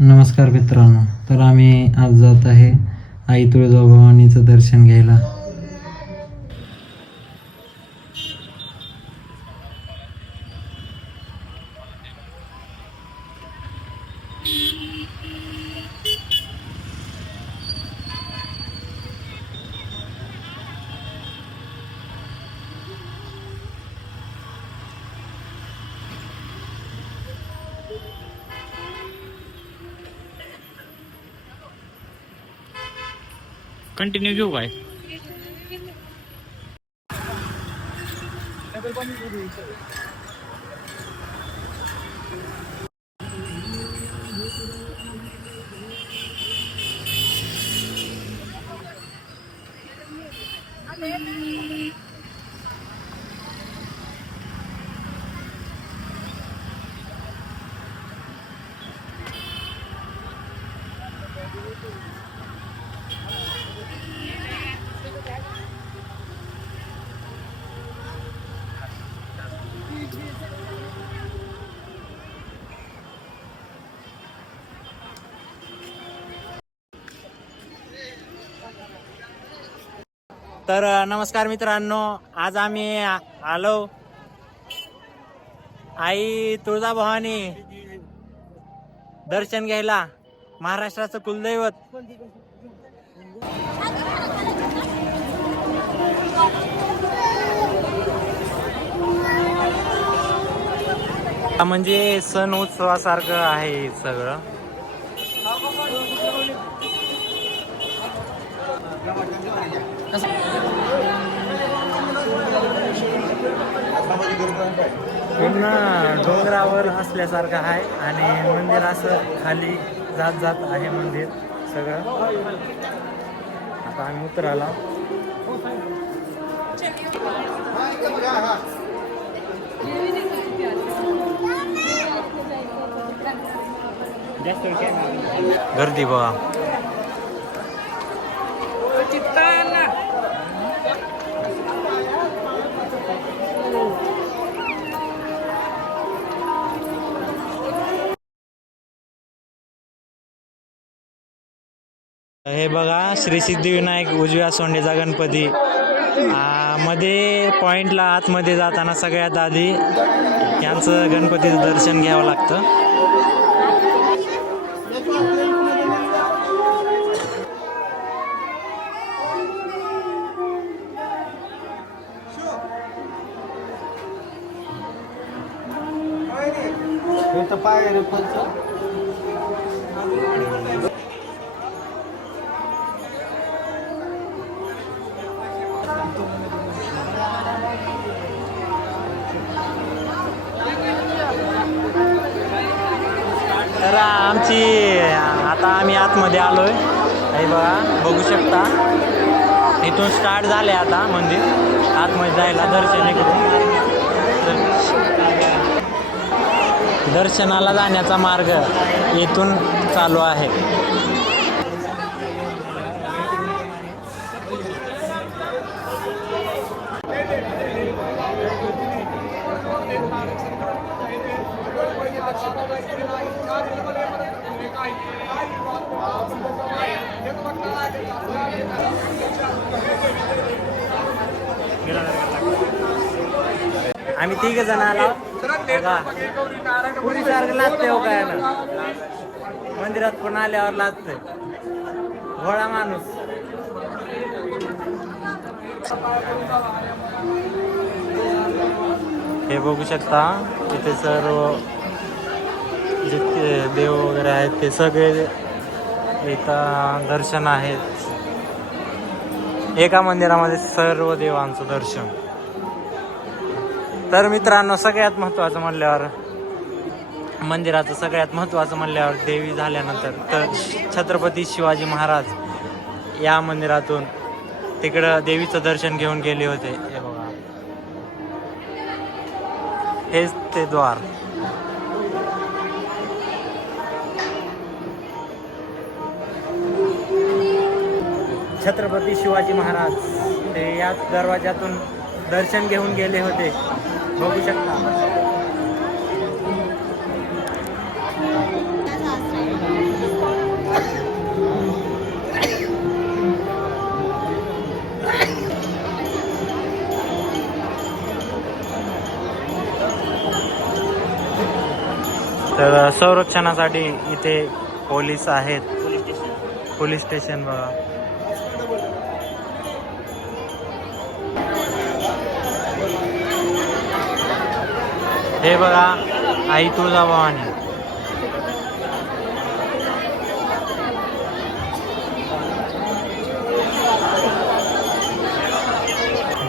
नमस्कार मित्रांनो. तर आम्ही आज जात आहे आई तुळजाभवानीचं दर्शन घ्यायला. कंटिन्यू घेऊ काय? तर नमस्कार मित्रांनो, आज आम्ही आलो आई तुळजाभवानी दर्शन घ्यायला. महाराष्ट्राचं कुलदैवत. म्हणजे सण उत्सवासारखं आहे सगळं. पूर्ण डोंगरावर असल्यासारखं आहे आणि मंदिर असं खाली जात जात आहे मंदिर सगळं. आता आम्ही उतराला. गर्दी बघा. हे बघा, श्री सिद्धिविनायक उजव्या सोंडेचा गणपती. मध्ये पॉइंटला आतमध्ये जाताना सगळ्यात आधी यांचं गणपतीचं दर्शन घ्यावं लागतं. तर आता आम्ही आतमध्ये आलोय. हे बघा, बघू शकता इथून स्टार्ट झाले आता मंदिर आतमध्ये जायला. दर्शनाला जाण्याचा मार्ग येथून चालू आहे. आम्ही 3 जण आलो. पुरी सारखं लाजते हो काय ना, मंदिरात पण आल्यावर लाजते. घोडा माणूस. हे बघू शकता इथे सर्व जितके देव वगैरे आहेत ते सगळे इथं दर्शन आहेत. एका मंदिरामध्ये सर्व देवांचं दर्शन. तर मित्रांनो, सगळ्यात महत्त्वाचं म्हणल्यावर मंदिराचं सगळ्यात महत्त्वाचं म्हणल्यावर देवी झाल्यानंतर तर छत्रपती शिवाजी महाराज या मंदिरातून तिकडं देवीचं दर्शन घेऊन गेले होते. हे बघा, हेच ते द्वार. छत्रपती शिवाजी महाराज ते याच दरवाजातून दर्शन घेऊन गेले होते. बघू शकता. संरक्षणासाठी इथे पोलीस आहेत. पोलीस स्टेशन बघा. हे बघा आई तुळजाभवानी.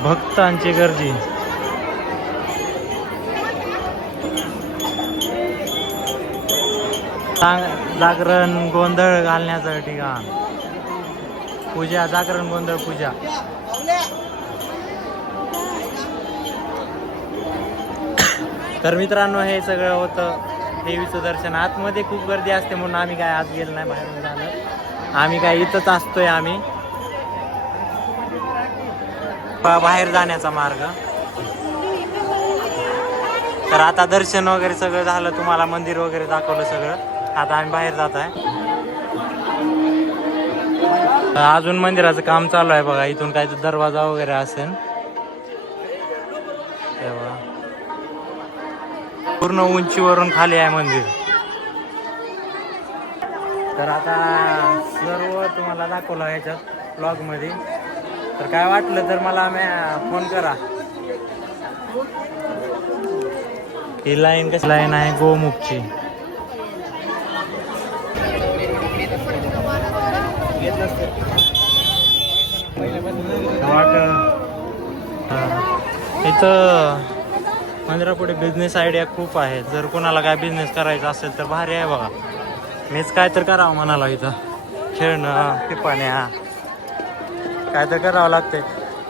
भक्तांची गर्दी. जागरण गोंधळ घालण्याचं ठिकाण. पूजा, जागरण गोंधळ पूजा. तर मित्रांनो, हे सगळं होतं देवीचं दर्शन. आतमध्ये खूप गर्दी असते म्हणून आम्ही काय आत गेलो नाही, बाहेरून झालं. आम्ही काय इथंच असतोय. आम्ही बाहेर जाण्याचा मार्ग. तर आता दर्शन वगैरे सगळं झालं, तुम्हाला मंदिर वगैरे दाखवलं सगळं. आता आम्ही बाहेर जात आहे. अजून मंदिराचं काम चालू आहे बघा. इथून काय तर दरवाजा वगैरे असेल तेव्हा. पूर्ण उंचीवरून खाली आहे मंदिर. तर आता सर्व तुम्हाला दाखवलं याच्यात ब्लॉग मध्ये. तर काय वाटलं तर मला फोन करा. ही लाईन कशी लाईन आहे गोमुखची. इथं मंदिरापुढे बिझनेस आयडिया खूप आहे. जर कोणाला काय बिझनेस करायचा असेल तर भारी आहे बघा. मीच काय तर करावं म्हणाला. इथं खेळणं, टिपाण्या काय तर करावं लागते.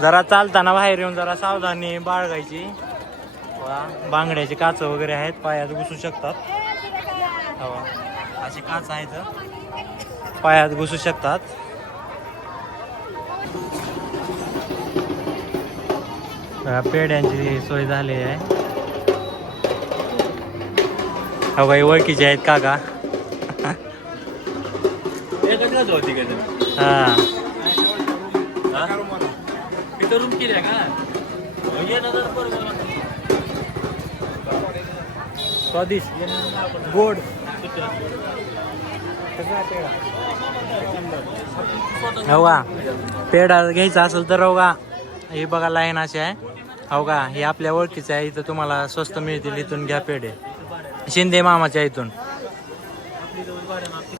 जरा चालताना बाहेर येऊन जरा सावधानी बाळगायची. बांगड्याची काच वगैरे आहेत, पायात घुसू शकतात. अशी काच आहेत, पायात घुसू शकतात. पेड्यांची सोय झाली आहे. हो बाई, ओळखीचे आहेत काका. हा रूम केली का स्वादिष्ट गोड. हो का, पेढा घ्यायचा असेल तर हो का, हे बघा लाईन अशी आहे. हो का, हे आपल्या ओळखीचं आहे. इथं तुम्हाला स्वस्त मिळतील. इथून घ्या पेढे. शिंदे मामाच्या इथून.